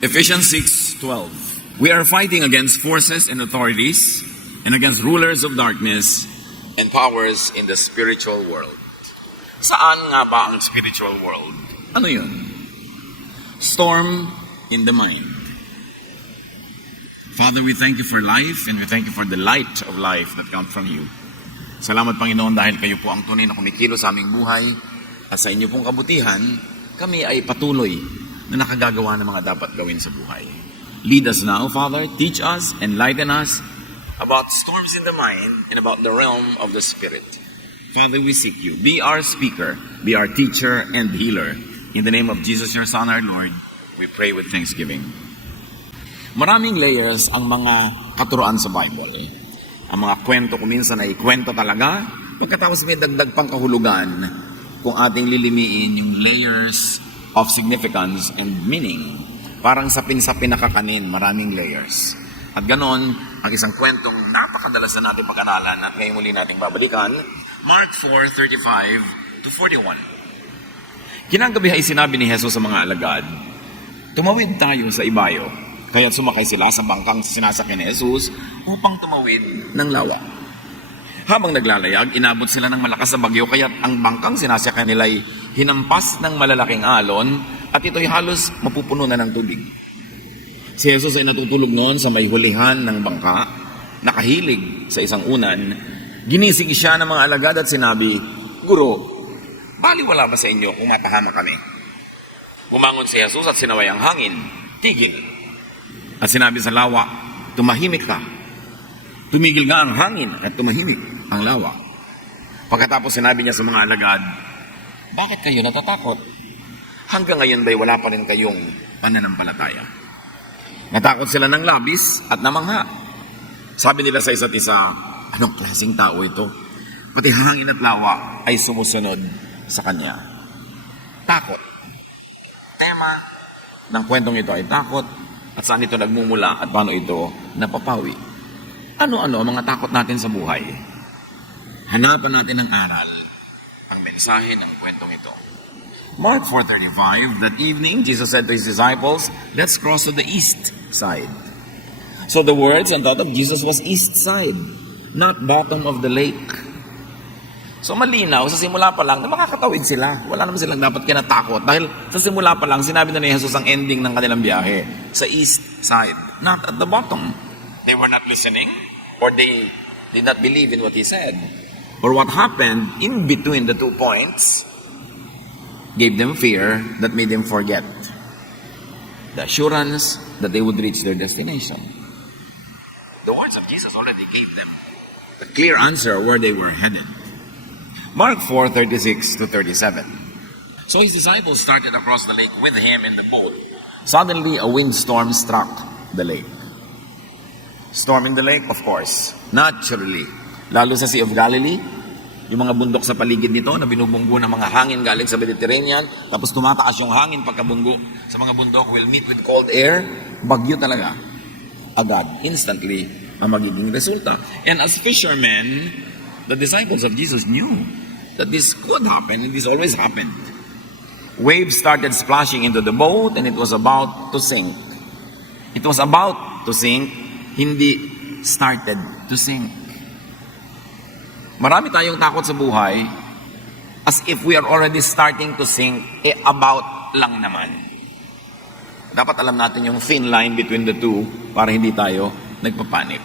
Ephesians 6:12. We are fighting against forces and authorities and against rulers of darkness and powers in the spiritual world. Saan nga ba ang spiritual world? Ano yun? Storm in the mind. Father, we thank you for life and we thank you for the light of life that comes from you. Salamat, Panginoon, dahil kayo po ang tunay na kumikilos sa aming buhay at sa inyo pong kabutihan, kami ay patuloy na nakagagawa ng mga dapat gawin sa buhay. Lead us now, Father. Teach us, enlighten us about storms in the mind and about the realm of the Spirit. Father, we seek you. Be our speaker, be our teacher and healer. In the name of Jesus, your Son, our Lord, we pray with thanksgiving. Maraming layers ang mga katuroan sa Bible. Ang mga kwento kuminsan ay kwento talaga, pagkatapos may dagdag pang kahulugan kung ating lilimiin yung layers of significance and meaning. Parang sapin-sapin na kakanin, maraming layers. At ganon, ang isang kwentong napakadalas na natin pag-aralan at ngayon muli nating babalikan, Mark 4:35-41. Kinagabi ay sinabi ni Jesus sa mga alagad, tumawid tayo sa ibayo. Kaya sumakay sila sa bangkang sinasakyan ni Jesus upang tumawid ng lawa. Habang naglalayag, inabot sila ng malakas na bagyo, kaya ang bangkang sinasakyan nila ay hinampas ng malalaking alon at ito'y halos mapupuno na ng tubig. Si Jesus ay natutulog noon sa may hulihan ng bangka, nakahilig sa isang unan. Ginising siya ng mga alagad at sinabi, Guro, baliwala ba sa inyo kung mapahama kami? Bumangon si Jesus at sinaway ang hangin, tigil. At sinabi sa lawa, tumahimik ka. Tumigil nga ang hangin at tumahimik ang lawa. Pagkatapos sinabi niya sa mga alagad, bakit kayo natatakot? Hanggang ngayon ba'y wala pa rin kayong pananampalataya? Natakot sila ng labis at namangha. Sabi nila sa isa't isa, anong klaseng tao ito? Pati hangin at lawa ay sumusunod sa kanya. Takot. Tema ng kwentong ito ay takot at saan ito nagmumula at paano ito napapawi. Ano-ano ang mga takot natin sa buhay? Hanapan natin ng aral ang mensahe ng kwentong ito. Mark 4:35, that evening, Jesus said to his disciples, let's cross to the east side. So the words and thought of Jesus was east side, not bottom of the lake. So malinaw, sa simula pa lang, na makakatawid sila. Wala naman silang dapat kinatakot. Dahil sa simula pa lang, sinabi na ni Jesus ang ending ng kanilang biyahe, sa east side, not at the bottom. They were not listening, or they did not believe in what he said. Or what happened in between the 2 points gave them fear that made them forget the assurance that they would reach their destination. The words of Jesus already gave them a clear answer where they were headed. Mark 4:36-37. So his disciples started across the lake with him in the boat. Suddenly a windstorm struck the lake. Storm in the lake, of course. Naturally. Lalo sa Sea of Galilee, yung mga bundok sa paligid nito na binubunggo ng mga hangin galing sa Mediterranean, tapos tumataas yung hangin pagkabunggo sa mga bundok will meet with cold air, bagyo talaga. Agad, instantly, ang magiging resulta. And as fishermen, the disciples of Jesus knew that this could happen, and this always happened. Waves started splashing into the boat, and it was about to sink. It was about to sink, hindi started to sink. Marami tayong takot sa buhay as if we are already starting to sink, about lang naman. Dapat alam natin yung thin line between the two para hindi tayo nagpapanik.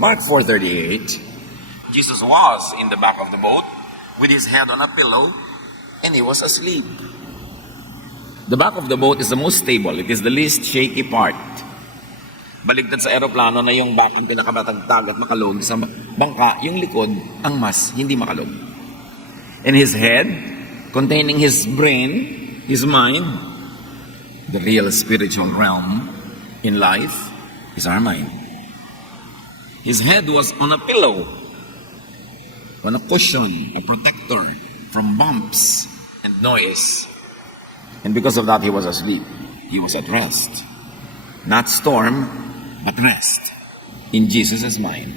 Mark 4:38, Jesus was in the back of the boat with his head on a pillow and he was asleep. The back of the boat is the most stable. It is the least shaky part. Baligtad sa eroplano na yung back ang pinakamatagtag at makalog, sa bangka, yung likod ang mas hindi makalog. And his head, containing his brain, his mind, the real spiritual realm in life is our mind. His head was on a pillow, on a cushion, a protector from bumps and noise. And because of that, he was asleep. He was at rest. Not storm, but rest in Jesus' mind.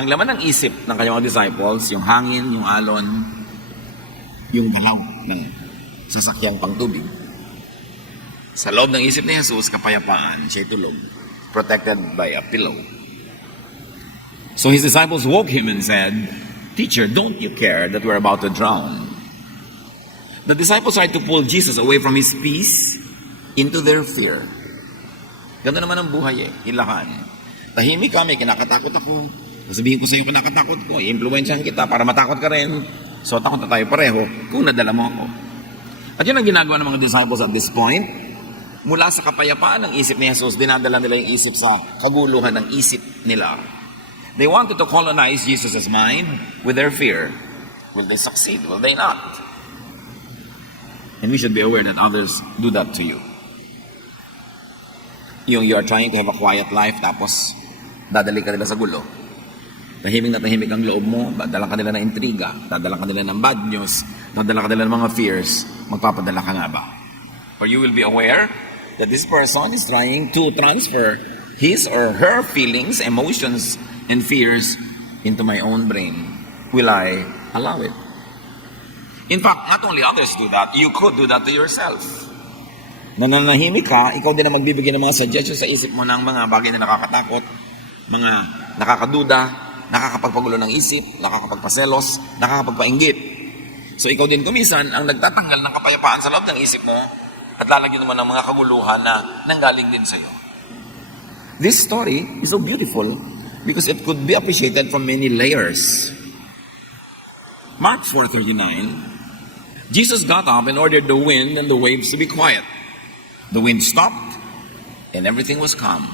Ang laman ng isip ng kanyang disciples, yung hangin, yung alon, yung galaw ng sasakyang pangtubig. Sa loob ng isip ni Jesus, kapayapaan, siya'y tulog, protected by a pillow. So his disciples woke him and said, "Teacher, don't you care that we're about to drown?" The disciples tried to pull Jesus away from his peace into their fear. Ganda naman ang buhay hilahan. Tahimik kami, kinakatakot ako. Sabihin ko sa iyo, kinakatakot ko, i-influensyahan kita para matakot ka rin. So takot na tayo pareho kung nadala mo ako. At yun ang ginagawa ng mga disciples at this point. Mula sa kapayapaan ng isip ni Jesus, dinadala nila yung isip sa kaguluhan ng isip nila. They wanted to colonize Jesus' mind with their fear. Will they succeed? Will they not? And we should be aware that others do that to you. Yung you are trying to have a quiet life, tapos dadali ka nila sa gulo. Tahimik na tahimik ang loob mo, dadala ka nila ng intriga, dadala ka nila ng bad news, dadala ka nila ng mga fears, magpapadala ka nga ba? Or you will be aware that this person is trying to transfer his or her feelings, emotions, and fears into my own brain. Will I allow it? In fact, not only others do that, you could do that to yourself. Nananahimik ka, ikaw din ang magbibigay ng mga suggestions sa isip mo ng mga bagay na nakakatakot, mga nakakaduda, nakakapagpagulo ng isip, nakakapagpaselos, nakakapagpainggit. So ikaw din kumisan ang nagtatanggal ng kapayapaan sa loob ng isip mo at lalagyan naman ng mga kaguluhan na nanggaling din sa iyo. This story is so beautiful because it could be appreciated from many layers. Mark 4:39, Jesus got up and ordered the wind and the waves to be quiet. The wind stopped and everything was calm.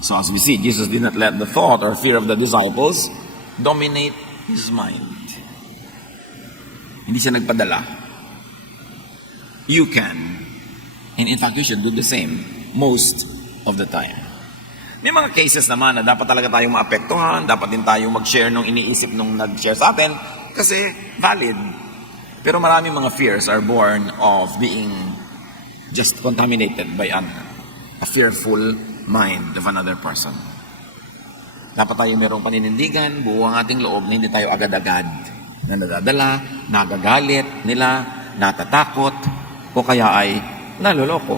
So as we see, Jesus did not let the thought or fear of the disciples dominate his mind. Hindi siya nagpadala. You can. And in fact, you should do the same most of the time. May mga cases naman na dapat talaga tayong maapektuhan, dapat din tayong mag-share nung iniisip nung nag-share sa atin kasi valid. Pero maraming mga fears are born of being just contaminated by a fearful mind of another person. Dapat tayo mayroong paninindigan, buo ang ating loob na hindi tayo agad-agad na nadadala, nagagalit nila, natatakot, o kaya ay naloloko.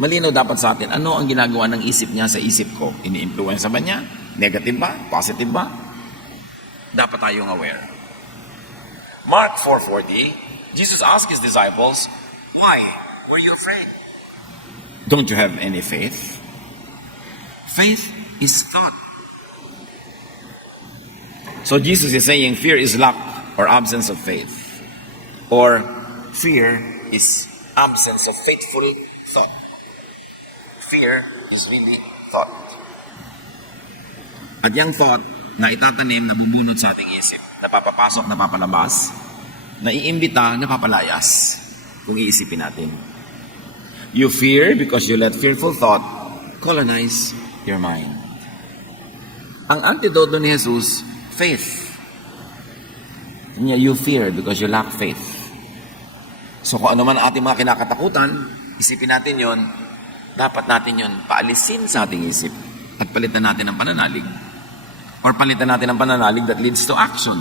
Malinaw dapat sa atin, ano ang ginagawa ng isip niya sa isip ko? Ini-influence ba niya? Negative ba? Positive ba? Dapat tayong aware. Mark 4:40, Jesus asked his disciples, "Why were you afraid? Don't you have any faith?" Faith is thought. So Jesus is saying fear is lack or absence of faith. Or fear is absence of faithful thought. Fear is really thought. At yung thought na itatanim, na bubunot sa ating isip, napapapasok, napapalabas, naiimbita, napapalayas, kung iisipin natin. You fear because you let fearful thought colonize your mind. Ang antidote ni Jesus, faith. You fear because you lack faith. So kung ano man ating mga kinakatakutan, isipin natin yon, dapat natin yon paalisin sa ating isip at palitan natin ng pananalig. Or palitan natin ng pananalig that leads to action.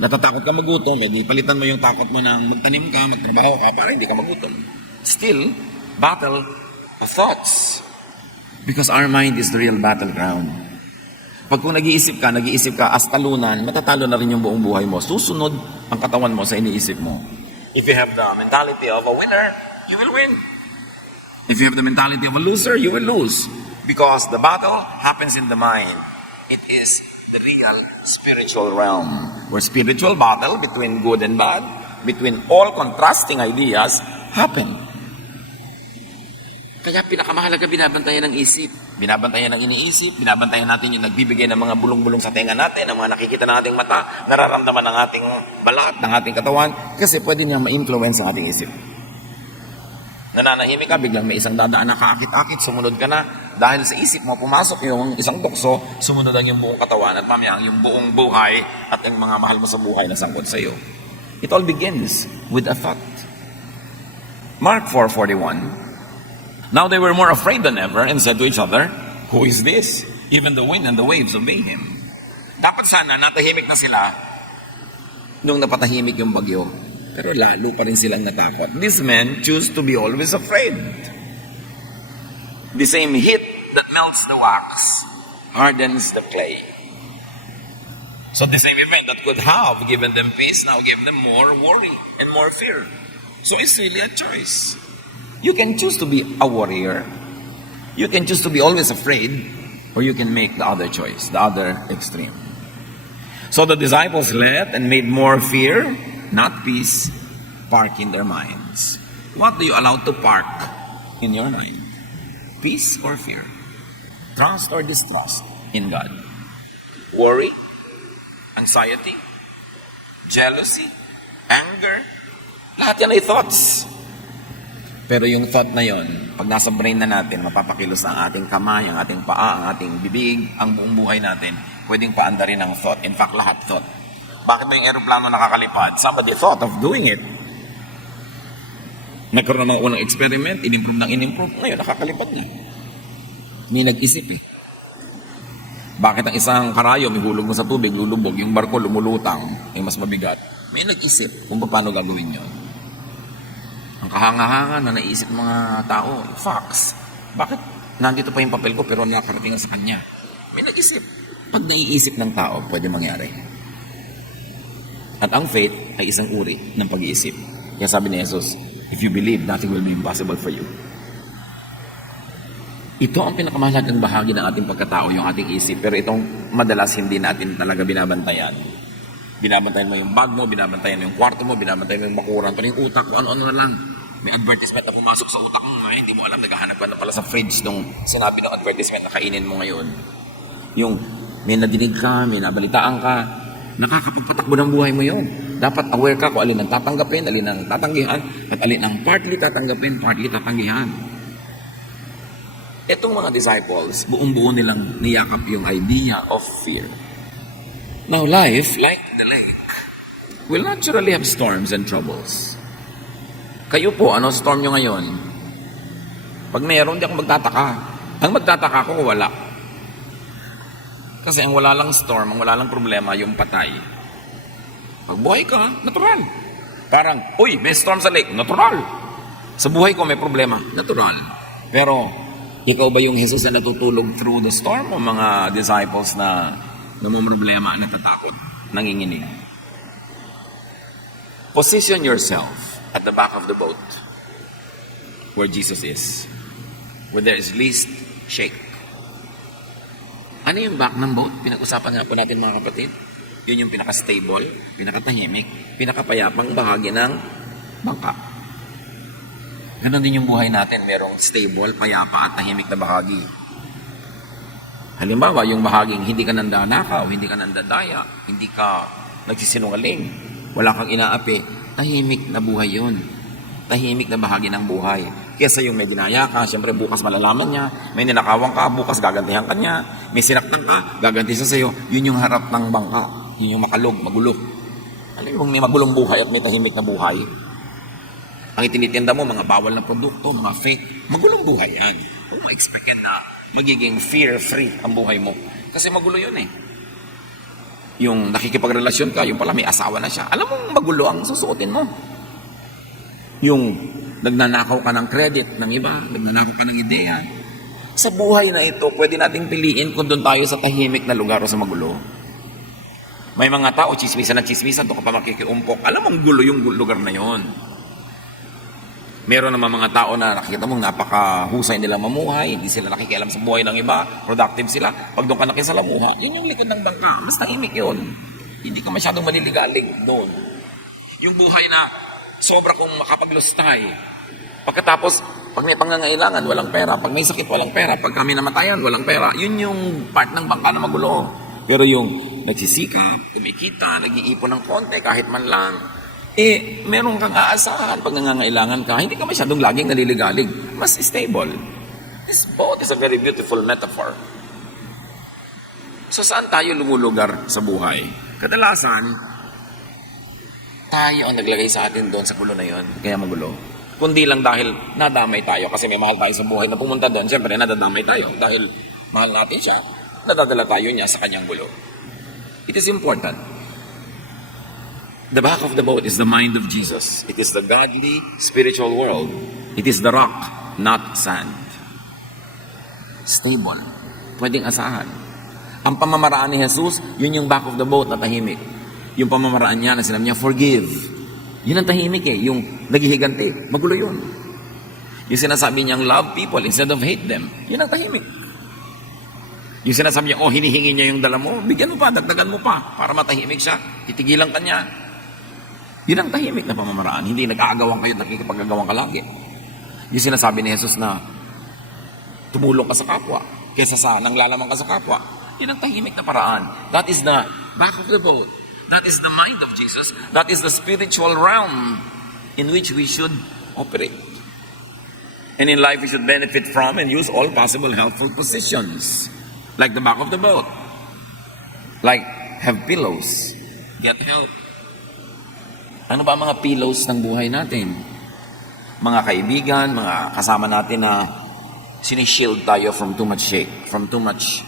Natatakot ka magutom, edi palitan mo yung takot mo ng magtanim ka, magtrabaho ka para hindi ka magutom. Still, battle the thoughts. Because our mind is the real battleground. Pag kung nag-iisip ka as talunan, matatalo na rin yung buong buhay mo. Susunod ang katawan mo sa iniisip mo. If you have the mentality of a winner, you will win. If you have the mentality of a loser, you will lose. Because the battle happens in the mind. It is the real spiritual realm. Where spiritual battle between good and bad, between all contrasting ideas, happen. Kaya pinakamahalaga binabantayan ng isip. Binabantayan ng iniisip, binabantayan natin yung nagbibigay ng mga bulong-bulong sa tenga natin, ng mga nakikita ng ating mata, nararamdaman ng ating balat, ng ating katawan, kasi pwede niya ma-influence ang ating isip. Nananahimik ka, biglang may isang dadaan na kaakit-akit, sumunod ka na, dahil sa isip mo, pumasok yung isang tukso, sumunod ang yung buong katawan, at mamayang yung buong buhay, at yung mga mahal mo sa buhay na sangkot sa iyo. It all begins with a thought. Mark 4:41, now they were more afraid than ever and said to each other, "Who is this? Even the wind and the waves obey him." Dapat sana natahimik na sila nung napatahimik yung bagyo. Pero lalo pa rin silang natakot. These men choose to be always afraid. The same heat that melts the wax hardens the clay. So the same event that could have given them peace now gave them more worry and more fear. So it's really a choice. You can choose to be a warrior. You can choose to be always afraid. Or you can make the other choice, the other extreme. So the disciples let and made more fear, not peace, park in their minds. What do you allow to park in your mind? Peace or fear? Trust or distrust in God? Worry? Anxiety? Jealousy? Anger? Lahat yan ay thoughts. Pero yung thought na yon, pag nasa brain na natin, mapapakilos ang ating kamay, ang ating paa, ang ating bibig, ang buong buhay natin, pwedeng paandarin ng thought. In fact, lahat thought. Bakit ba yung aeroplano nakakalipad? Somebody thought of doing it. Nagkaroon ng mga unang experiment, inimprove. Ngayon, nakakalipad na. May nag-isip eh. Bakit ang isang karayom, ihulog mo sa tubig, lulubog, yung barko lumulutang, ay mas mabigat. May nag-isip kung paano gagawin yun. Ang kahanga-hanga na naisip mga tao, facts. Bakit nandito pa yung papel ko pero nakarating sa kanya? May nag-isip. Pag naiisip ng tao, pwede mangyari. At ang faith ay isang uri ng pag-iisip. Kaya sabi ni Jesus, if you believe, nothing will be impossible for you. Ito ang pinakamahalagang bahagi ng ating pagkatao, yung ating isip. Pero itong madalas hindi natin talaga binabantayan. Binabantayan mo yung bag mo, binabantayan mo yung kwarto mo, binabantayan mo yung bakuran, pero yung utak ko, ano-ano na lang. May advertisement na pumasok sa utak mo, hindi mo alam, naghahanap ka na pala sa fridge nung sinabi ng advertisement na kainin mo ngayon. Yung may nadinig ka, may nabalitaan ka, nakakapagpatakbo ng buhay mo yun. Dapat aware ka kung alin ang tatanggapin, alin ang tatanggihan, at alin ang partly tatanggapin, partly tatanggihan. Itong mga disciples, buong-buo nilang niyakap yung idea of fear. Now, life, like the lake, will naturally have storms and troubles. Kayo po, ano storm nyo ngayon? Pag mayroon, di ako magtataka. Ang magtataka ko, wala. Kasi ang wala lang storm, ang wala lang problema, yung patay. Pag buhay ka, natural. Parang, uy, may storm sa lake, natural. Sa buhay ko, may problema, natural. Pero, ikaw ba yung Jesus na natutulog through the storm o mga disciples na namumroblema, natatakot, nanginginig? Position yourself at the back of the boat where Jesus is, where there is least shake. Ano yung back ng boat? Pinag-usapan nga po natin mga kapatid. Yun yung pinaka-stable, pinaka-tahimik, pinaka-payapang bahagi ng bangka. Ganon din yung buhay natin. Merong stable, payapa at tahimik na bahagi. Halimbawa, yung bahaging hindi ka nandanakaw, hindi ka nandadaya, hindi ka nagsisinungaling, wala kang inaapi, tahimik na buhay yun. Tahimik na bahagi ng buhay. Kesa yung may ginaya ka, syempre bukas malalaman niya, may ninakawang ka, bukas gagantihan ka niya, may sinaktan ka, gaganti siya sa'yo, yun yung harap ng bangka, yun yung makalog, magulo. Alam mo, may magulong buhay at may tahimik na buhay. Ang itinitinda mo, mga bawal na produkto, mga fake, magulong buhay yan. Kung ma-expectin na magiging fear-free ang buhay mo. Kasi magulo yun eh. Yung nakikipagrelasyon ka, yung pala may asawa na siya. Alam mo, magulo ang susuotin mo. Yung nagnanakaw ka ng credit ng iba, nagnanakaw ka ng ideya. Sa buhay na ito, pwede nating piliin kung doon tayo sa tahimik na lugar o sa magulo. May mga tao, chismisan na chismisan, doon ka pa makikiumpok. Alam mo, ang gulo yung lugar na yon. Meron naman mga tao na nakikita mong napakahusay nila mamuhay, hindi sila nakikialam sa buhay ng iba, productive sila. Pag doon ka nakisalamuha, yun yung likod ng bangka. Mas tahimik yun. Hindi ka masyadong maliligalig doon. Yung buhay na sobra kong makapaglustay. Pagkatapos, pag may pangangailangan, walang pera. Pag may sakit, walang pera. Pag kami namatayan, walang pera. Yun yung part ng bangka na magulo. Pero yung nagsisikap, kumikita, nag-iipon ng konti, kahit man lang, meron kang aasahan pag nangangailangan ka, hindi ka masyadong laging naliligalig. Mas stable. This boat is a very beautiful metaphor. So saan tayo lumulugar sa buhay? Kadalasan, tayo ang naglagay sa atin doon sa gulo na yon, kaya magulo. Kundi lang dahil nadamay tayo kasi may mahal tayo sa buhay na pumunta doon, siyempre nadadamay tayo dahil mahal natin siya, nadadala tayo niya sa kanyang gulo. It is important The back of the boat is the mind of Jesus. It is the godly, spiritual world. It is the rock, not sand. Stable. Pwedeng asahan. Ang pamamaraan ni Jesus, yun yung back of the boat na tahimik. Yung pamamaraan niya na sinabi niya, forgive. Yun ang tahimik eh. Yung naghihiganti. Magulo yun. Yung sinasabi niyang love people instead of hate them. Yun ang tahimik. Yung sinasabi niya, hinihingi niya yung dala mo, bigyan mo pa, dagdagan mo pa, para matahimik siya. Titigilan ka niya. Yun ang tahimik na pamamaraan. Hindi nag-aagawang kayo at nakikipag-agawang ka lagi. Yung sinasabi ni Jesus na tumulong ka sa kapwa kaysa sa nanglalaman ka sa kapwa. Yun ang tahimik na paraan. That is the back of the boat. That is the mind of Jesus. That is the spiritual realm in which we should operate. And in life we should benefit from and use all possible helpful positions. Like the back of the boat. Like have pillows. Get help. Ano ba ang mga pillows ng buhay natin? Mga kaibigan, mga kasama natin na sinishield tayo from too much shake, from too much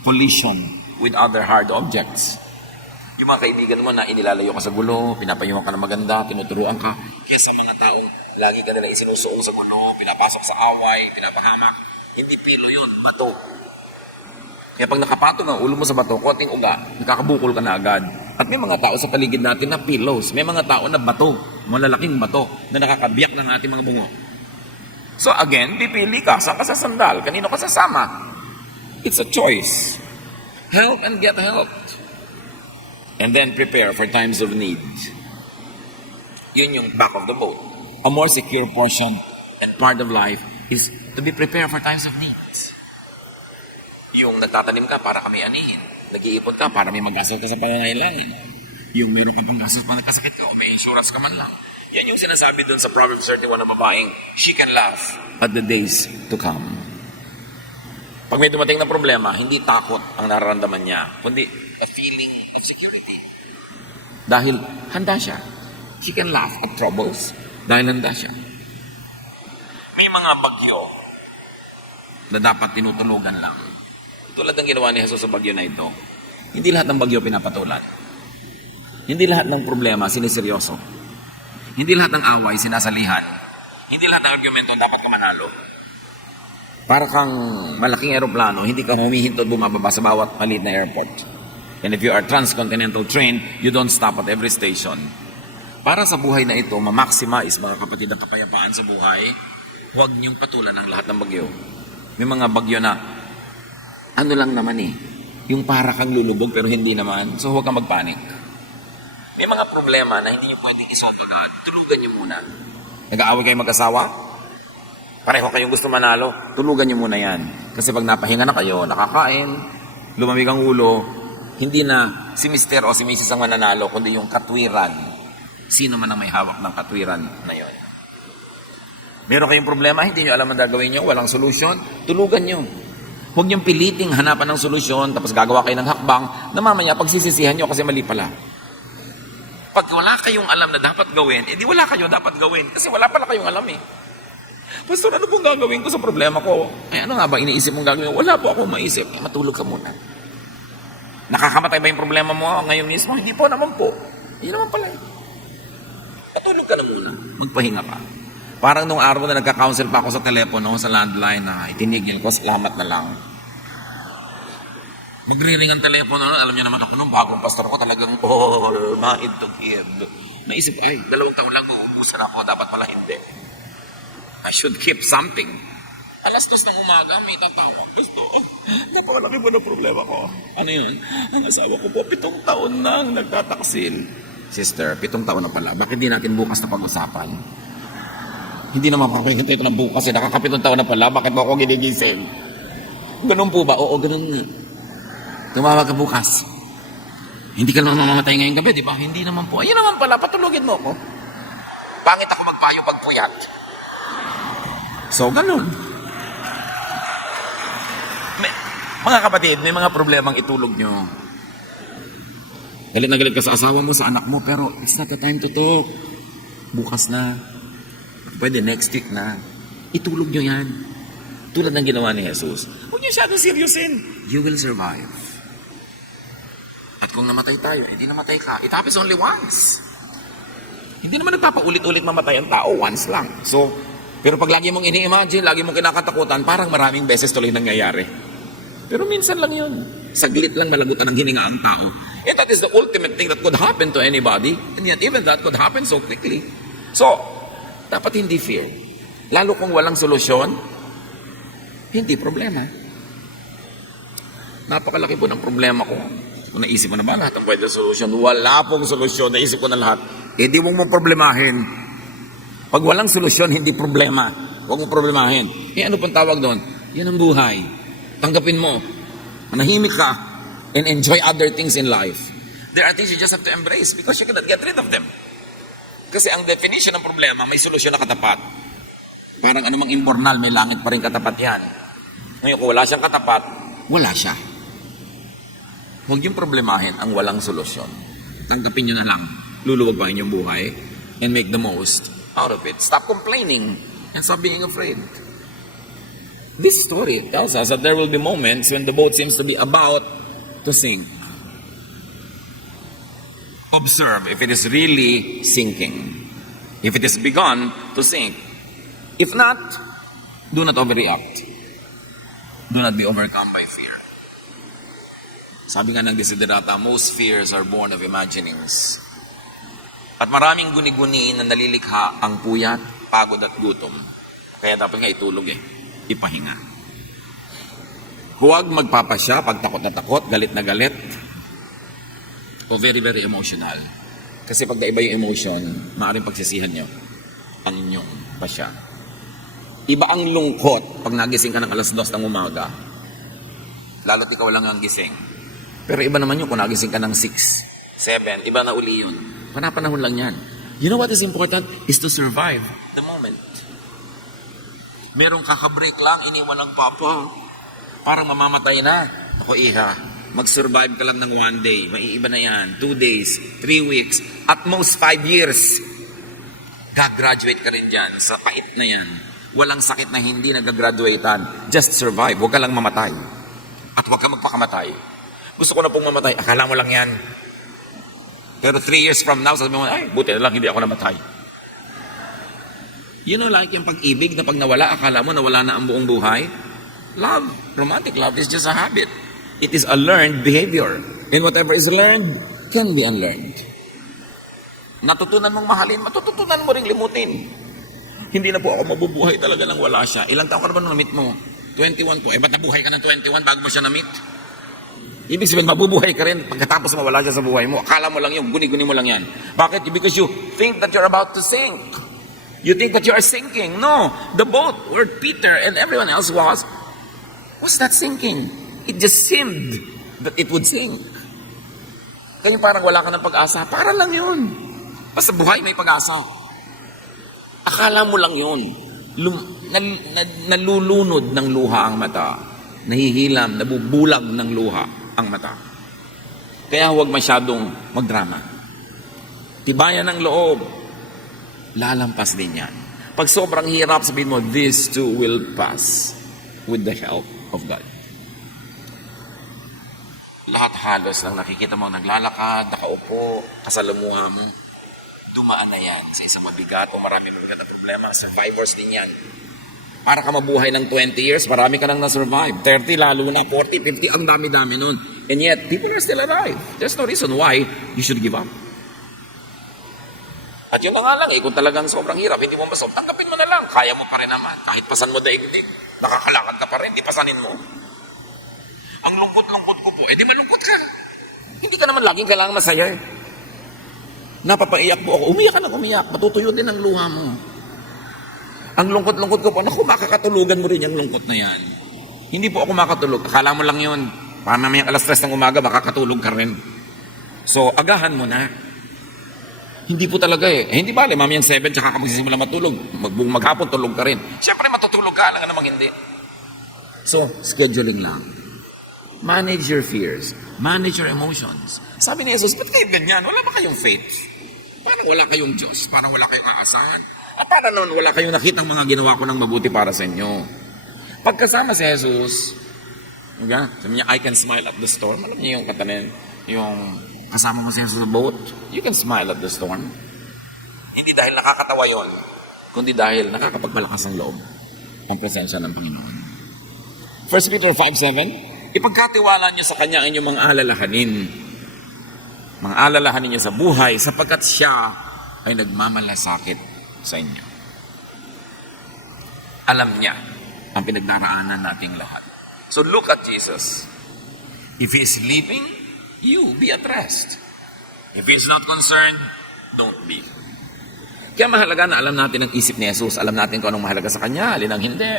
collision with other hard objects. Yung mga kaibigan mo na inilalayo ka sa gulo, pinapayungan ka na maganda, tinuturuan ka, kesa mga tao, lagi ka nila isinusuong sa gulo, pinapasok sa away, pinapahamak. Hindi pilo yun, bato. Kaya pag nakapatong ang ulo mo sa bato, konting uga, nakakabukol ka na agad. At may mga tao sa paligid natin na pillows. May mga tao na bato, malalaking bato, na nakakabiyak ng ating mga bungo. So again, pipili ka. Saan ka sa sandal? Kanino ka sasama? It's a choice. Help and get helped. And then prepare for times of need. Yun yung back of the boat. A more secure portion and part of life is to be prepared for times of need. Yung nagtatanim ka para ka may anihin. Nag-iipon ka para may mag-asal ka sa pangangailangan. Yung meron ka pang gastos pag nagkasakit ka o may insurance ka man lang. Yan yung sinasabi dun sa Proverbs 31 na babaeng, she can laugh at the days to come. Pag may dumating na problema, hindi takot ang nararamdaman niya, kundi a feeling of security. Dahil handa siya. She can laugh at troubles dahil handa siya. May mga bagyo na dapat tinutulugan lang. Tulad ng ginawa ni Jesus sa bagyo na ito, hindi lahat ng bagyo pinapatulan. Hindi lahat ng problema siniseryoso. Hindi lahat ng away sinasalihan. Hindi lahat ng argumento dapat kumanalo. Para kang malaking eroplano, hindi ka humihintod bumababa sa bawat maliit na airport. And if you are transcontinental train, you don't stop at every station. Para sa buhay na ito, ma-maximize mga kapatid ang kapayapaan sa buhay, huwag niyong patulan ang lahat ng bagyo. May mga bagyo na ano lang naman yung para kang lulubog pero hindi naman. So huwag kang magpanik. May mga problema na hindi niyo pwedeng isolve agad. Tulugan niyo muna. Nag-aaway kayo mag-asawa? Pareho kayong gusto manalo? Tulugan niyo muna yan. Kasi pag napahinga na kayo, nakakain, lumamig ang ulo, hindi na si Mr. o si Mrs. ang mananalo, kundi yung katwiran. Sino man ang may hawak ng katwiran na yon. Meron kayong problema, hindi niyo alam ang gagawin niyo, walang solusyon, tulugan niyo. Huwag niyong piliting hanapan ng solusyon tapos gagawa kayo ng hakbang na mamaya pagsisisihan niyo kasi mali pala. Pag wala kayong alam na dapat gawin, edi wala kayo dapat gawin kasi wala pala kayong alam Pastor, ano pong gagawin ko sa problema ko? Ay, ano nga ba iniisip mong gagawin? Wala po akong maisip. Matulog ka muna. Nakakamatay ba yung problema mo ngayon mismo? Hindi po naman po. Hindi naman pala. Patulog ka na muna. Magpahinga pa. Parang nung araw na nagka-counsel pa ako sa telepono, sa landline na itinigil ko, salamat na lang. Magriring ang telepono, alam niyo naman ako nung bagong pastor ko, talagang all mind to give. Naisip ko, 2 taon lang mauubusan ako, dapat pala hindi. I should keep something. 2:00 ng umaga, may tatawag. Gusto, napakalaki po ng problema ko. Ano yun? Ang asawa ko po, 7 taon nang nagtataksil. Sister, 7 taon na pala. Bakit di natin bukas na pag-usapan? Hindi naman pakikita ito ng bukas. Nakaka7 taon na pala. Bakit mo ako ginigising? Ganun po ba? Oo, ganun nga. Tumawag ka bukas. Hindi ka naman mamamatay ngayong gabi, di ba? Hindi naman po. Ayun naman pala, patulogin mo ako. Pangit ako magpayo pag puyat. So, ganun. Mga kapatid, may mga problemang itulog nyo. Galit na galit ka sa asawa mo, sa anak mo, pero it's not the time to talk. Bukas na. Pwede next week na. Itulog nyo yan. Tulad ng ginawa ni Jesus. Huwag nyo siyadong seryosin. You will survive. At kung namatay tayo, hindi namatay ka. It happens only once. Hindi naman nagpapaulit-ulit mamatay ang tao, once lang. So, pero pag lagi mong ini-imagine, lagi mong kinakatakutan, parang maraming beses tuloy nangyayari. Pero minsan lang yun. Saglit lang malagutan ng hininga ang tao. And that is the ultimate thing that could happen to anybody. And yet even that could happen so quickly. So, dapat hindi fear. Lalo kung walang solusyon, hindi problema. Napakalaki po ng problema ko. Kung naisip mo na ba lahat ang pwede solusyon? Wala pong solusyon. Naisip ko na lahat. Eh di mong problemahin. Pag walang solusyon, hindi problema. Huwag mong problemahin. Eh ano pang tawag doon? Yan ang buhay. Tanggapin mo. Manahimik ka and enjoy other things in life. There are things you just have to embrace because you cannot get rid of them. Kasi ang definition ng problema, may solusyon na katapat. Parang anumang imbornal, may langit pa rin katapat yan. Ngayon, kung wala siyang katapat, wala siya. Huwag yung problemahin ang walang solusyon. Tanggapin nyo na lang. Luluwag ba inyong buhay and make the most out of it. Stop complaining and stop being afraid. This story tells us that there will be moments when the boat seems to be about to sink. Observe if it is really sinking. If it has begun to sink. If not, do not overreact. Do not be overcome by fear. Sabi nga ng Desiderata, most fears are born of imaginings. At maraming guni-guni na nalilikha ang puyat, pagod at gutom. Kaya dapat nga itulog ipahinga. Huwag magpapasya pag takot na takot, galit na galit, o very, very emotional. Kasi pag naiba yung emotion, maaaring pagsisihan nyo ang inyong pasya. Iba ang lungkot pag nagising ka ng alas 2 ng umaga. Lalo't ikaw lang ang gising. Pero iba naman yun kung nagising ka ng 6, 7, iba na uli yun. Panapanahon lang yan. You know what is important? Is to survive the moment. Merong kakabreak lang, iniwan ng papa. Parang mamamatay na. Ako iha, mag-survive ka lang ng 1 day. Maiiba na yan. 2 days, 3 weeks, at most 5 years. Gagraduate ka rin dyan. Sa pait na yan. Walang sakit na hindi nagagraduatean. Just survive. Huwag ka lang mamatay. At huwag ka magpakamatay. Gusto ko na pong mamatay. Akala mo lang yan. Pero 3 years from now, sabi mo, ay, buti na lang hindi ako namatay. You know, like yung pag-ibig na pag nawala, akala mo nawala na ang buong buhay. Love, romantic love is just a habit. It is a learned behavior. And whatever is learned can be unlearned. Natutunan mong mahalin, matututunan mo ring limutin. Hindi na po ako mabubuhay talaga nang wala siya. Ilang taon ka na ba nung na-meet mo? 21 po. Eh, ba't nabuhay ka ng 21 bago mo siya na-meet? Ibig sabihin, mabubuhay ka rin pagkatapos mawala siya sa buhay mo. Akala mo lang yun, guni-guni mo lang yan. Bakit? Because you think that you're about to sink. You think that you are sinking. No, the boat where Peter and everyone else was not sinking. It just seemed that it would sink. Kaya parang wala ka ng pag-asa. Para lang yun. Basta buhay may pag-asa. Akala mo lang yun. Nalulunod ng luha ang mata. Nahihilam, nabubulag ng luha ang mata. Kaya huwag masyadong magdrama. Tibayan ng loob. Lalampas din yan. Pag sobrang hirap, sabihin mo, this too will pass with the help of God. Lahat halos lang nakikita mo naglalakad, nakaupo, kasalamuha mo. Dumaan na yan sa isang mabigat o marami mabigat na problema. Survivors din yan. Para ka mabuhay ng 20 years, marami ka nang na-survive. 30 lalo na, 40, 50, ang dami-dami nun. And yet, people are still alive. There's no reason why you should give up. At yun na nga lang kung talagang sobrang hirap, hindi mo masolve, tanggapin mo na lang. Kaya mo pa rin naman. Kahit pasan mo daigdig, nakakalakad ka pa rin, di pasanin mo. Ang lungkot-lungkot ko po, di malungkot ka. Hindi ka naman laging kailangan masaya. Napapaiyak po ako, umiyak ka ng umiyak, matutuyo din ang luha mo. Ang lungkot-lungkot ko po, naku, makakatulugan mo rin yung lungkot na yan. Hindi po ako makatulog. Akala mo lang yun. Paano naman yung alas 3 ng umaga, makakatulog ka rin. So, agahan mo na. Hindi po talaga hindi bale, mamayang 7, tsaka ka magsisimula matulog. Maghapon, tulog ka rin. Siyempre, matutulog ka, alam nga namang hindi. So, scheduling lang. Manage your fears. Manage your emotions. Sabi ni Jesus, ba't kayo ganyan? Wala ba kayong faith? Parang wala kayong Diyos. Parang wala kayong aasahan. Para noon, wala kayong nakitang mga ginawa ko ng mabuti para sa inyo. Pagkasama si Jesus, sabi niya, I can smile at the storm. Alam niyo yung katanin, yung kasama mo si Jesus sa boat, you can smile at the storm. Hindi dahil nakakatawa yon, kundi dahil nakakapagpalakas ng loob ang presensya ng Panginoon. 1 Peter 5:7, ipagkatiwala niyo sa Kanya ang inyong mga alalahanin. Mga alalahanin niyo sa buhay sapagkat siya ay nagmamalasakit sa inyo. Alam niya ang pinagdaraanan nating lahat. So look at Jesus. If He is sleeping, you be at rest. If He is not concerned, don't be. Kaya mahalaga na alam natin ang isip ni Jesus. Alam natin kung anong mahalaga sa Kanya, alin ang hindi.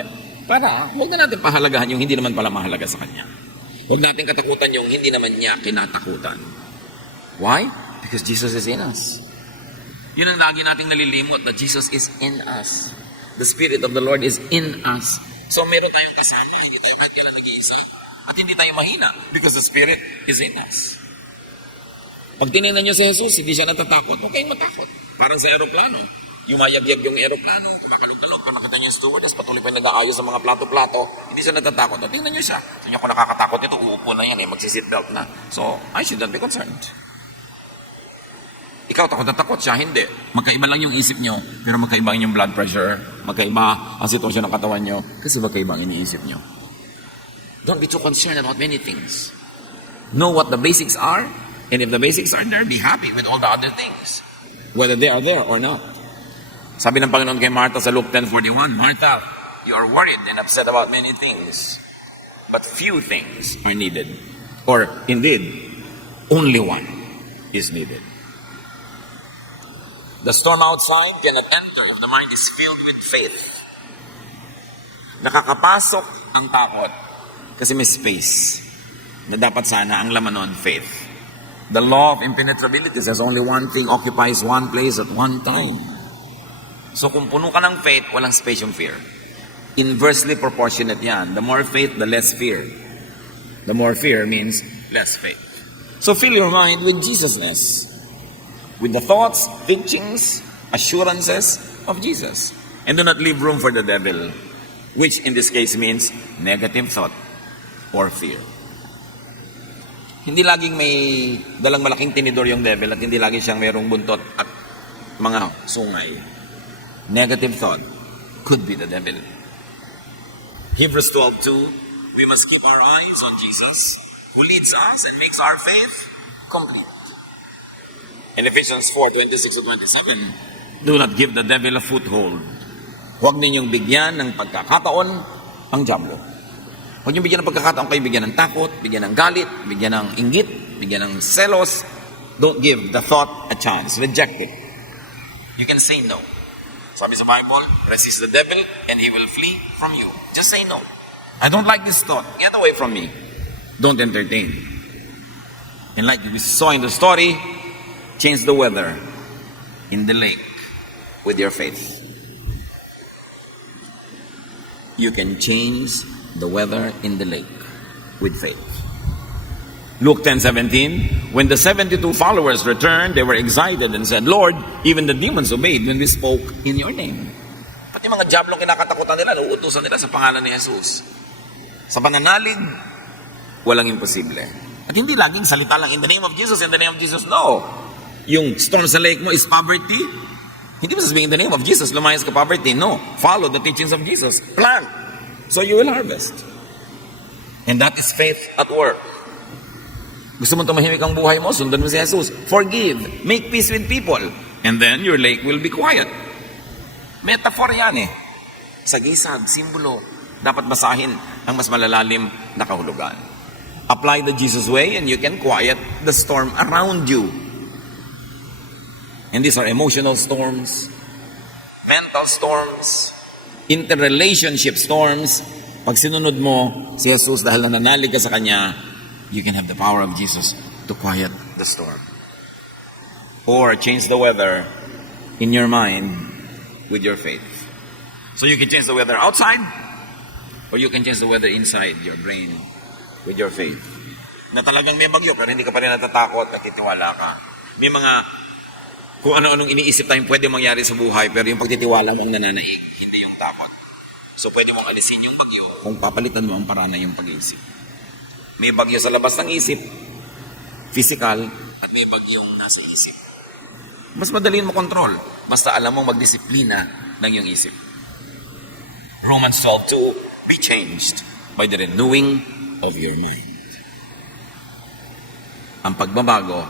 Para huwag na natin pahalagahan yung hindi naman pala mahalaga sa Kanya. Huwag natin katakutan yung hindi naman niya kinatakutan. Why? Because Jesus is in us. Yun ang lagi nating nalilimot, that Jesus is in us. The Spirit of the Lord is in us. So meron tayong kasama, hindi tayo kahit kailan nag-iisa. At hindi tayo mahina because the Spirit is in us. Pag tinignan niyo si Jesus, hindi siya natatakot. Huwag kayong matakot. Parang sa aeroplano. Yumayagyag yung aeroplano, kumakalog-kalog. Kung nakita niyo yung stewardess, patuloy pa yung nag-aayos sa mga plato-plato. Hindi siya natatakot. At tingnan niyo siya. Sabi niyo, kung nakakatakot nito, uupo na yan, magsiseatbelt na. So, I should not be concerned. Ikaw takot na takot, siya hindi. Magkaiba lang yung isip nyo, pero magkaiba yung blood pressure, magkaiba ang sitwasyon ng katawan nyo, kasi magkaiba ang iniisip nyo. Don't be too concerned about many things. Know what the basics are, and if the basics are there, be happy with all the other things, whether they are there or not. Sabi ng Panginoon kay Martha sa Luke 10:41, Martha, you are worried and upset about many things, but few things are needed. Or, indeed, only one is needed. The storm outside cannot enter if the mind is filled with faith. Nakakapasok ang takot kasi may space na dapat sana ang laman nun, faith. The law of impenetrability says only one thing occupies one place at one time. So kung puno ka ng faith, walang space yung fear. Inversely proportionate yan. The more faith, the less fear. The more fear means less faith. So fill your mind with Jesusness. With the thoughts, teachings, assurances of Jesus. And do not leave room for the devil, which in this case means negative thought or fear. Hindi laging may dalang malaking tinidor yung devil at hindi lagi siyang mayroong buntot at mga sungay. Negative thought could be the devil. Hebrews 12:2, we must keep our eyes on Jesus, who leads us and makes our faith complete. In Ephesians 4:26-27, do not give the devil a foothold. Huwag ninyong bigyan ng pagkakataon ang diablo. Huwag niyong bigyan ng pagkakataon kayo bigyan ng takot, bigyan ng galit, bigyan ng inggit, bigyan ng selos. Don't give the thought a chance. Reject it. You can say no. Sabi sa Bible, resist the devil and he will flee from you. Just say no. I don't like this thought. Get away from me. Don't entertain. And like we saw in the story, change the weather in the lake with your faith. You can change the weather in the lake with faith. Luke 10:17, when the 72 followers returned, they were excited and said, Lord, even the demons obeyed when we spoke in your name. Pati mga diablong kinakatakutan nila, nauutusan nila sa pangalan ni Jesus. Sa pananalig, walang imposible. At hindi laging salita lang, in the name of Jesus, in the name of Jesus. No. Yung storm sa lake mo is poverty. Hindi ba sasabihin in the name of Jesus, lumayas ka poverty? No. Follow the teachings of Jesus. Plant. So you will harvest. And that is faith at work. Gusto mo tumahimik ang buhay mo, sundan mo si Jesus. Forgive. Make peace with people. And then your lake will be quiet. Metaphor yan eh. Sagisag, simbolo. Dapat basahin ang mas malalalim na kahulugan. Apply the Jesus way and you can quiet the storm around you. And these are emotional storms, mental storms, interrelationship storms. Pag sinunod mo si Jesus dahil nananalig ka sa Kanya, you can have the power of Jesus to quiet the storm. Or change the weather in your mind with your faith. So you can change the weather outside, or you can change the weather inside your brain with your faith. Na talagang may bagyo, pero hindi ka pa rin natatakot, nakitiwala ka. May mga kung ano-anong iniisip tayong pwede mangyari sa buhay, pero yung pagtitiwala mo ang nananaig, hindi yung takot. So pwede mong alisin yung bagyo kung papalitan mo ang parana yung pag-iisip. May bagyo sa labas ng isip, physical, at may bagyong nasa isip. Mas madali mo control. basta alam mong magdisiplina ng iyong isip. Romans 12:2, be changed by the renewing of your mind. Ang pagbabago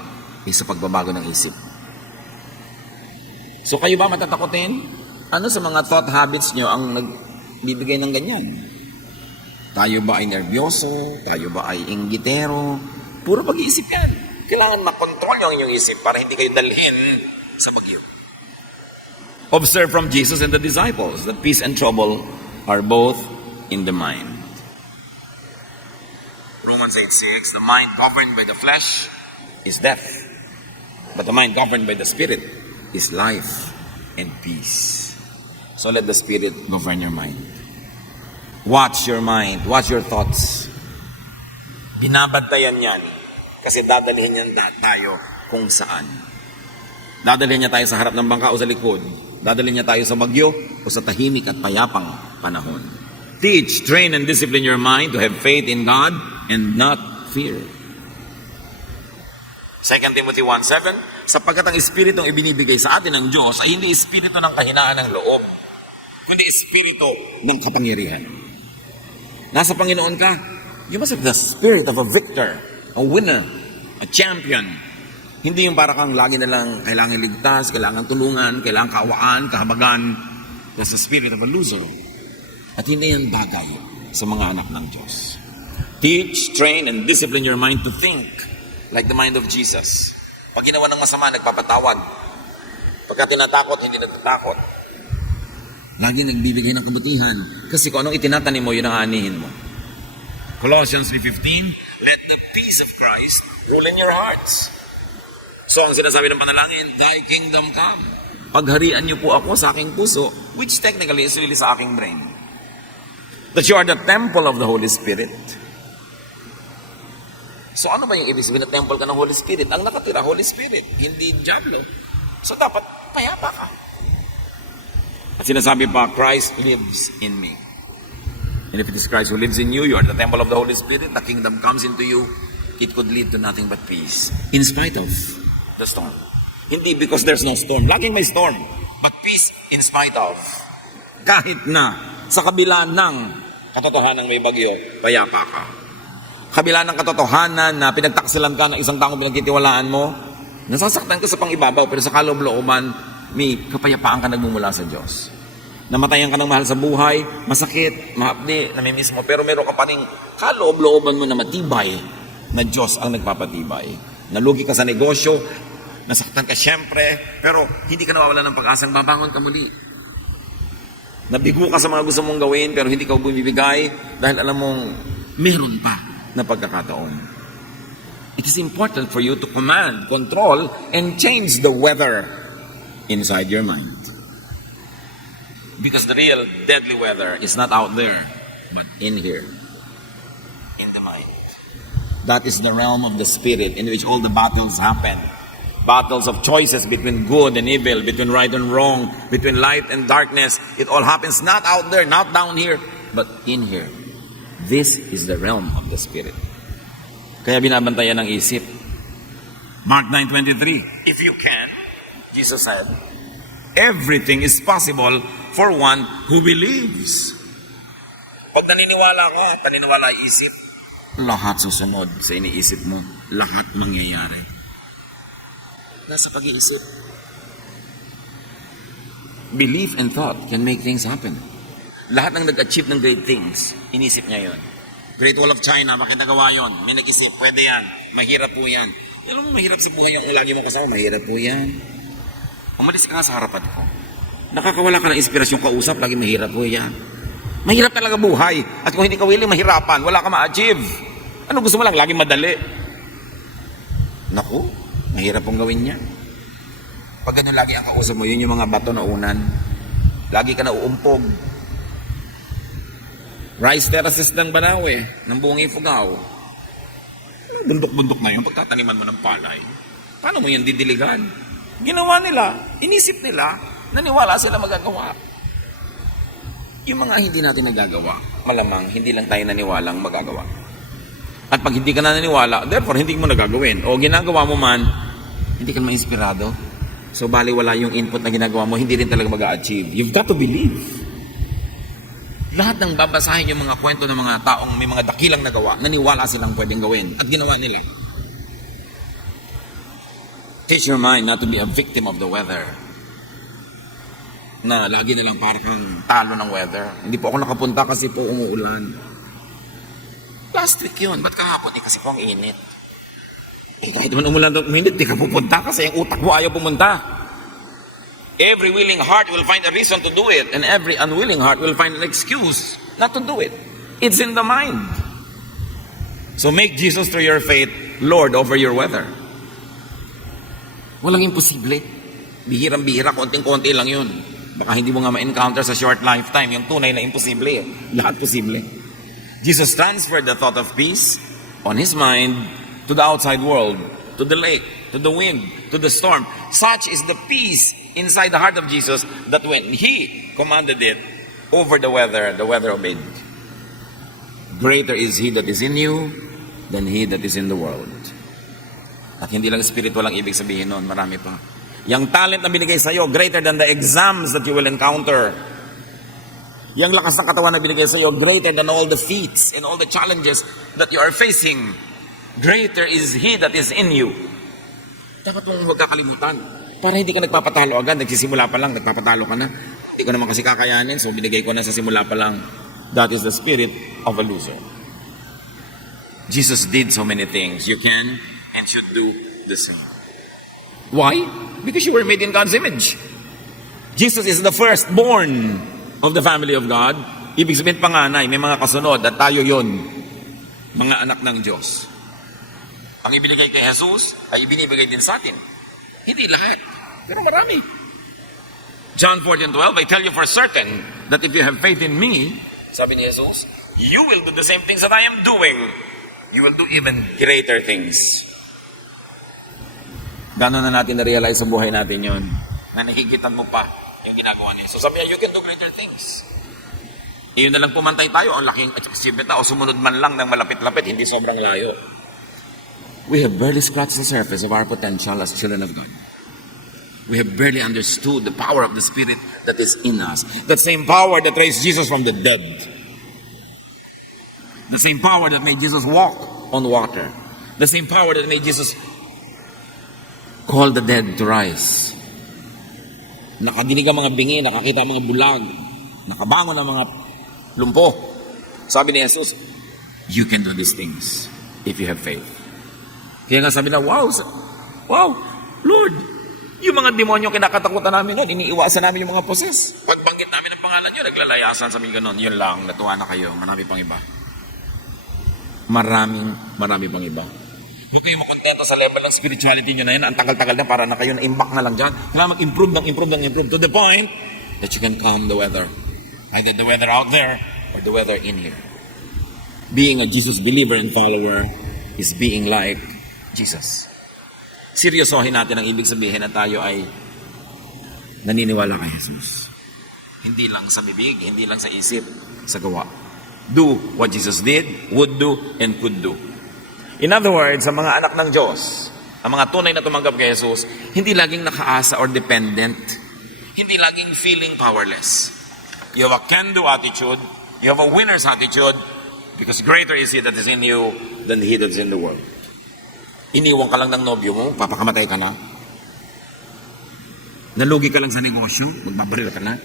ay sa pagbabago ng isip. So kayo ba matatakotin? Ano sa mga thought habits nyo ang nagbibigay ng ganyan? Tayo ba ay nervyoso? Tayo ba ay inggitero? Puro pag-iisip yan. Kailangan makontrol nyo ang inyong isip para hindi kayo dalhin sa bagyo. Observe from Jesus and the disciples that peace and trouble are both in the mind. Romans 8:6, the mind governed by the flesh is death, but the mind governed by the Spirit is life and peace. So let the Spirit govern your mind. Watch your mind, watch your thoughts. Binabantayan yan kasi dadalhin yan tayo kung saan. Dadalhin niya tayo sa harap ng bangka o sa likod. Dadalhin niya tayo sa bagyo o sa tahimik at payapang panahon. Teach, train, and discipline your mind to have faith in God and not fear. 2 Timothy 1:7, sapagkat ang Espiritong ibinibigay sa atin ng Diyos ay hindi Espiritu ng kahinaan ng loob, kundi Espiritu ng kapangyarihan. Nasa Panginoon ka, you must have the spirit of a victor, a winner, a champion. Hindi yung para kang lagi na lang kailangan ligtas, kailangan tulungan, kailangan kaawaan, kahabagan. That's the spirit of a loser. At hindi yan bagay sa mga anak ng Diyos. Teach, train, and discipline your mind to think like the mind of Jesus. Pag ginawa ng masama, nagpapatawad. Pagka tinatakot, hindi nagtatakot. Lagi nagbibigay ng kabutihan. Kasi kung anong itinatanim mo, yun ang aanihin mo. Colossians 3:15, let the peace of Christ rule in your hearts. So ang sinasabi ng panalangin, thy kingdom come. Pagharian niyo po ako sa aking puso, which technically is really sa aking brain. That you are the temple of the Holy Spirit. So ano ba yung ibig sabihin na temple ka ng Holy Spirit? Ang nakatira, Holy Spirit, hindi Diablo. So dapat payapa ka. At sinasabi pa, Christ lives in me. And if it is Christ who lives in you, you are the temple of the Holy Spirit, the kingdom comes into you, it could lead to nothing but peace. In spite of the storm. Hindi because there's no storm. Laging may storm. But peace in spite of. Kahit na sa kabila ng katotohanan may bagyo, payapa ka. Kabila ng katotohanan na pinagtaksilan ka ng isang taong pinagtitiwalaan mo, nasasaktan ka sa pangibabaw, pero sa kaloob-looban, may kapayapaan ka nagmumula sa Diyos. Namatayan ka ng mahal sa buhay, masakit, mahapdi, namimiss mo, pero meron ka pa rin kaloob-looban mo na matibay na Diyos ang nagpapatibay. Nalugi ka sa negosyo, nasaktan ka siyempre, pero hindi ka nawawala ng pag-asang babangon ka muli. Nabigo ka sa mga gusto mong gawin, pero hindi ka bumibigay dahil alam mong meron pa na pagkakataon. It is important for you to command, control, and change the weather inside your mind. Because the real deadly weather is not out there, but in here. In the mind. That is the realm of the spirit in which all the battles happen. Battles of choices between good and evil, between right and wrong, between light and darkness. It all happens not out there, not down here, but in here. This is the realm of the spirit. Kaya binabantayan ng isip. Mark 9:23. If you can, Jesus said, everything is possible for one who believes. Pag naniniwala ka, paniniwala ay isip, lahat susunod sa iniisip mo. Lahat mangyayari. Nasa pag-iisip. Belief and thought can make things happen. Lahat ng nag-achieve ng great things, inisip niya yon. Great Wall of China, bakit nagawa yon? May nag-isip, pwede yan. Mahirap po yan. Alam mo, mahirap sa buhay yung lagi mo kasama, mahirap po yan. Umalis ka nga sa harapan ko. Nakakawala ka ng inspirasyon kausap, lagi mahirap po yan. Mahirap talaga buhay. At kung hindi ka willing, mahirapan. Wala ka ma-achieve. Ano gusto mo lang? Lagi madali. Naku, mahirap pong gawin niya. Pag ganun lagi ang kausap mo, yun yung mga bato na unan. Lagi ka na uumpog. Rice terraces ng Banawe, ng Buong Ifugao. Bundok-bundok na yun, pagtataniman mo ng palay. Paano mo yan didiligan? Ginawa nila, inisip nila, naniwala sila magagawa. Yung mga hindi natin nagagawa, malamang hindi lang tayo naniwalang magagawa. At pag hindi ka na naniwala, therefore hindi mo nagagawin. O ginagawa mo man, hindi ka na ma-inspirado. So, bali wala yung input na ginagawa mo, hindi rin talaga mag-a-achieve. You've got to believe. Lahat ng babasahin yung mga kwento ng mga taong may mga dakilang nagawa, naniwala silang pwedeng gawin at ginawa nila. Teach your mind not to be a victim of the weather. Na lagi na lang parang talo ng weather. Hindi po ako nakapunta kasi po umuulan. Last week yun. Ba't kahapon? Kasi po ang init. Kahit naman umulan ng uminit, di ka pupunta kasi ang utak mo ayaw pumunta. Every willing heart will find a reason to do it, and every unwilling heart will find an excuse not to do it. It's in the mind. So make Jesus through your faith Lord over your weather. Walang imposible. Bihirang-bihira, konting-konti lang yun. Baka hindi mo nga ma-encounter sa short lifetime yung tunay na imposible. Lahat posible. Jesus transferred the thought of peace on His mind to the outside world, to the lake, to the wind, to the storm. Such is the peace inside the heart of Jesus that when He commanded it over the weather obeyed. Greater is He that is in you than he that is in the world. At hindi lang spiritual ang ibig sabihin nun, marami pa. Yung talent na binigay sa'yo, greater than the exams that you will encounter. Yung lakas ng katawan na binigay sa'yo, greater than all the feats and all the challenges that you are facing. Greater is He that is in you. Dapat mong huwag kakalimutan. Para hindi ka nagpapatalo agad, nagsisimula pa lang, nagpapatalo ka na. Hindi ko naman kasi kakayanin, so binigay ko na sa simula pa lang. That is the spirit of a loser. Jesus did so many things. You can and should do the same. Why? Because you were made in God's image. Jesus is the firstborn of the family of God. Ibig sabihin panganay, may mga kasunod at tayo yon, mga anak ng Diyos. Ang ibinigay kay Jesus ay ibinibigay din sa atin. Hindi lahat, pero marami. John 14:12, I tell you for certain that if you have faith in me, sabi ni Jesus, you will do the same things that I am doing. You will do even greater things. Gano'n na natin na-realize sa buhay natin yon, na nakikitan mo pa yung ginagawa niya. So sabi niya, you can do greater things. Iyon na lang pumantay tayo, ang laking achievement na, o sumunod man lang ng malapit-lapit, hindi sobrang layo. We have barely scratched the surface of our potential as children of God. We have barely understood the power of the Spirit that is in us. That same power that raised Jesus from the dead. The same power that made Jesus walk on water. The same power that made Jesus call the dead to rise. Nakadinig ang mga bingi, nakakita ang mga bulag, nakabangon ang mga lumpo. Sabi ni Jesus, you can do these things if you have faith. Kaya nga sabi na, wow, Lord, yung mga demonyo kinakatakutan namin nun, iniiwasan namin yung mga poses. Pagbanggit namin ang pangalan nyo, naglalayasan sa mga ganun. Yun lang, natuwa na kayo. Marami pang iba. Marami pang iba. Huwag kayo makontento sa level ng spirituality nyo na yun. Ang tagal-tagal na para na kayo na-imbak na lang dyan. Kailangan mag-improve to the point that you can calm the weather. Either the weather out there or the weather in here. Being a Jesus believer and follower is being like Jesus. Seryosohin natin ang ibig sabihin na tayo ay naniniwala kay Jesus. Hindi lang sa bibig, hindi lang sa isip, sa gawa. Do what Jesus did, would do, and could do. In other words, sa mga anak ng Diyos, ang mga tunay na tumanggap kay Jesus, hindi laging nakaasa or dependent. Hindi laging feeling powerless. You have a can-do attitude. You have a winner's attitude. Because greater is He that is in you than he that is in the world. Iniwan ka lang ng nobyo mo, papakamatay ka na. Nalugi ka lang sa negosyo, magbabaril ka na.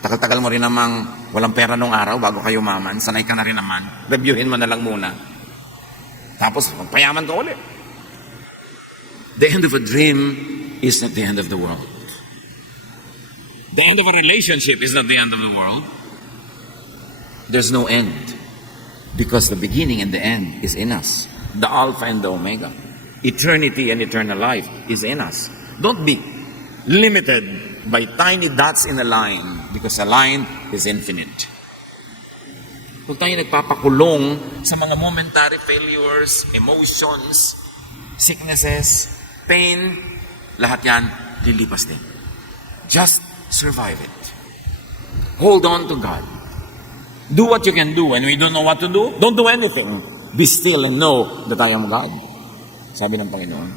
Tagal-tagal mo rin namang walang pera nung araw bago kayo maman, sanay ka na rin naman. Reviewin mo na lang muna. Tapos, magpayaman ka ulit. The end of a dream is not the end of the world. The end of a relationship is not the end of the world. There's no end. Because the beginning and the end is in us. The Alpha and the Omega. Eternity and eternal life is in us. Don't be limited by tiny dots in a line because a line is infinite. Huwag tayo nagpapakulong sa mga momentary failures, emotions, sicknesses, pain, lahat yan, lilipas din. Just survive it. Hold on to God. Do what you can do. When we don't know what to do, don't do anything. Be still and know that I am God. Sabi ng Panginoon.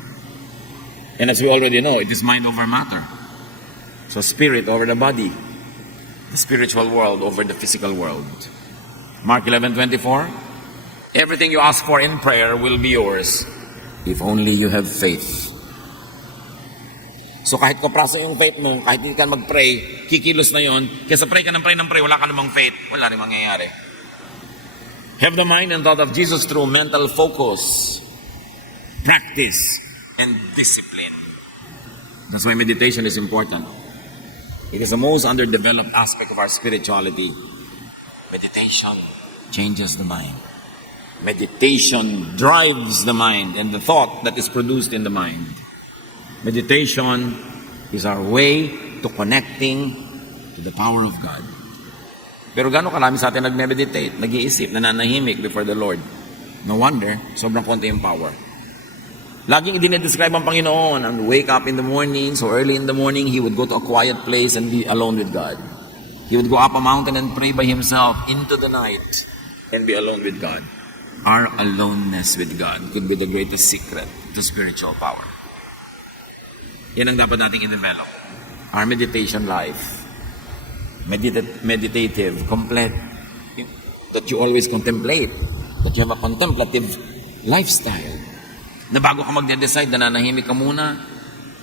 And as we already know, it is mind over matter. So spirit over the body, the spiritual world over the physical world. Mark 11:24, everything you ask for in prayer will be yours if only you have faith. So kahit kapraso yung faith mo, kahit hindi ka mag-pray, kikilos na yon. Kesa pray ka ng pray, wala ka namang faith, wala rin mangyayari. Have the mind and thought of Jesus through mental focus, practice, and discipline. That's why meditation is important. It is the most underdeveloped aspect of our spirituality. Meditation changes the mind. Meditation drives the mind and the thought that is produced in the mind. Meditation is our way to connecting to the power of God. Pero gano'ng karami sa atin nagme-meditate, nag-iisip, nananahimik before the Lord. No wonder, sobrang konti yung power. Laging idinedescribe ang Panginoon, and wake up in the morning, so early in the morning, He would go to a quiet place and be alone with God. He would go up a mountain and pray by Himself into the night and be alone with God. Our aloneness with God could be the greatest secret to spiritual power. Yan ang dapat nating i-develop. Our meditation life. Meditative, complete. That you always contemplate. That you have a contemplative lifestyle. Na bago ka magde-decide, nananahimik ka muna.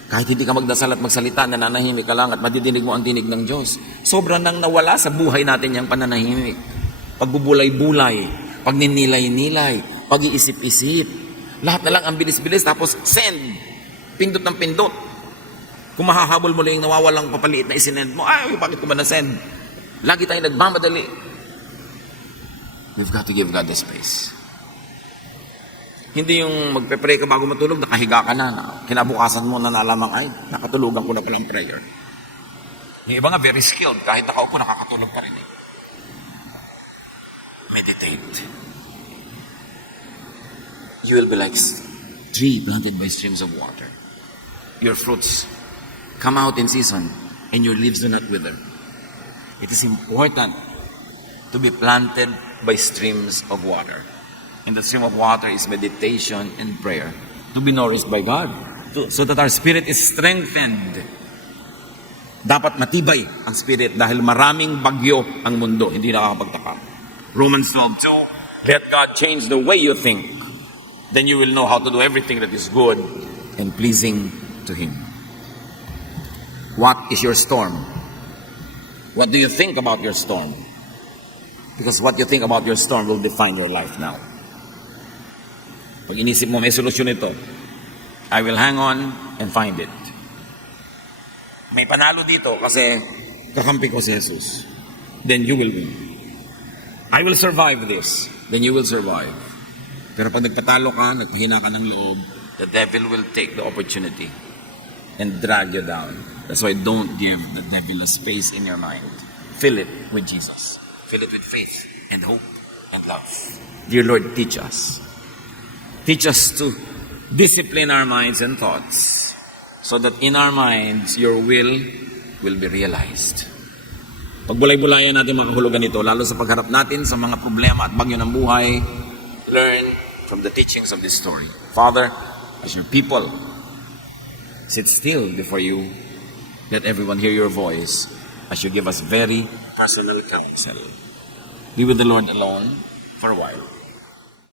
Kahit hindi ka magdasal at magsalita, nananahimik ka lang at madidinig mo ang tinig ng Diyos. Sobrang nang nawala sa buhay natin yung pananahimik. Pagbubulay-bulay, pagninilay-nilay, pag-iisip-isip. Lahat na lang ang bilis-bilis, tapos send. Pindot ng pindot. Kung mahahabol mo lang yung nawawalang papaliit na isinend mo, ay, bakit ko ba na-send? Lagi tayong nagmamadali. We've got to give God the space. Hindi yung magpe-pray ka bago matulog, nakahiga ka na kinabukasan mo na nalamang, ay, nakatulugan ko na palang prayer. Yung iba nga very skilled, kahit nakaupo, nakakatulog pa rin. Meditate. You will be like tree planted by streams of water. Your fruits come out in season, and your leaves do not wither. It is important to be planted by streams of water. And the stream of water is meditation and prayer. To be nourished by God. So that our spirit is strengthened. Dapat matibay ang spirit dahil maraming bagyo ang mundo. Hindi nakakapagtaka. Romans 12:2, let God change the way you think. Then you will know how to do everything that is good and pleasing to Him. What is your storm? What do you think about your storm? Because what you think about your storm will define your life now. Pag inisip mo, may solusyon ito. I will hang on and find it. May panalo dito kasi kakampi ko si Jesus. Then you will win. I will survive this. Then you will survive. Pero pag nagpatalo ka, nagpahina ka ng loob, the devil will take the opportunity and drag you down. That's why don't give the devil a space in your mind. Fill it with Jesus. Fill it with faith and hope and love. Dear Lord, teach us. Teach us to discipline our minds and thoughts so that in our minds, your will be realized. Pagbulay-bulayan natin mga kahulugan ito, lalo sa pagharap natin sa mga problema at bagyo ng buhay, learn from the teachings of this story. Father, as your people sit still before you, let everyone hear your voice as you give us very personal counsel. Be with the Lord alone for a while.